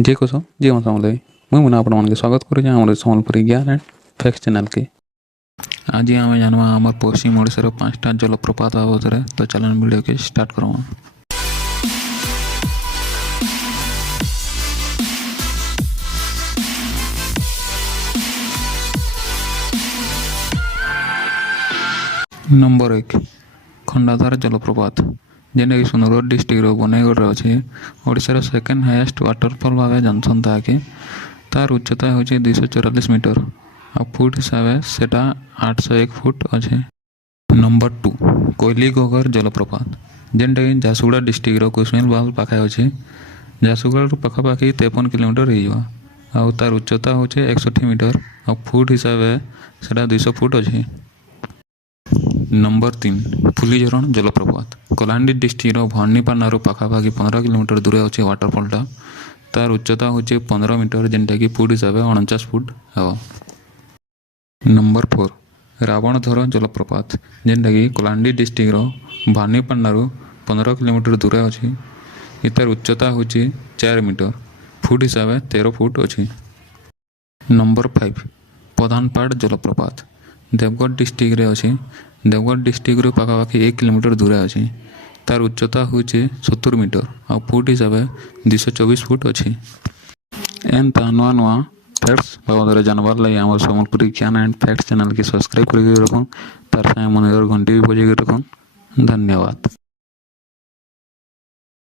जे कोस जे मत समले मुई मुना आपण मानके स्वागत करू हमर संबलपुरी ज्ञान एंड फैक्ट्स चैनल के। आज आम जानवा आम पश्चिम ओडिशार 5टा जलप्रपात बाबद तो चलन वीडियो के स्टार्ट करूँ। नंबर 1 खंडाधार जलप्रपात जेने कि सुंदरगढ़ डिस्ट्रिक्ट बनेगढ़ अच्छे ओडिशार सेकेंड हाईएस्ट वाटरफॉल भाव जानसन ताकि तार उच्चता हूँ 244 मीटर और फुट हिसाब से 801 फुट अच्छे। नंबर 2 कोयली घोघर जलप्रपात जेनटा कि झारसुगुड़ा डिस्ट्रिक्ट कुसमिल बाल पाखे अच्छे झारसुगुड़ा पाखापाखि 53 किलोमीटर हो तार उच्चता हूँ 61 मीटर और फुट हिसाब से 200 फुट अच्छे। नंबर 3 फुलीझरण जलप्रपात कलाहांडी डिस्ट्रिक्ट भवानीपाटना पाखापाखि 15 किलोमीटर दूर अच्छे वाटरफॉलटा तार उच्चता हूँ 15 मीटर जेनटा कि फुट हिसाब से 49 फुट हे। नंबर 4 रावणधर जलप्रपात जेनटा कि कलाहांडी डिस्ट्रिक्ट भवानीपाटना 15 किलोमीटर दूर अच्छे तार उच्चता हूँ 4 मीटर फुट हिसाब से 13 फुट अच्छे। नंबर 5 प्रधानपाट जलप्रपात देवगढ़ डिस्ट्रिक्ट अच्छे देवगढ़ डिस्ट्रिक्ट पाखापाखि 1 किलोमीटर दूर अच्छे तार उच्चता हूँ 70 मीटर और फुट हिसाब से 224 फुट अच्छे। एंता नुआ नुआ फैक्ट्स बाबद जानवर लगे आम सम्बलपुरी ज्ञान एंड फैक्ट्स चैनल के सब्सक्राइब करके रखुन तार साथ मन घंटी भी बजे रखुन। धन्यवाद।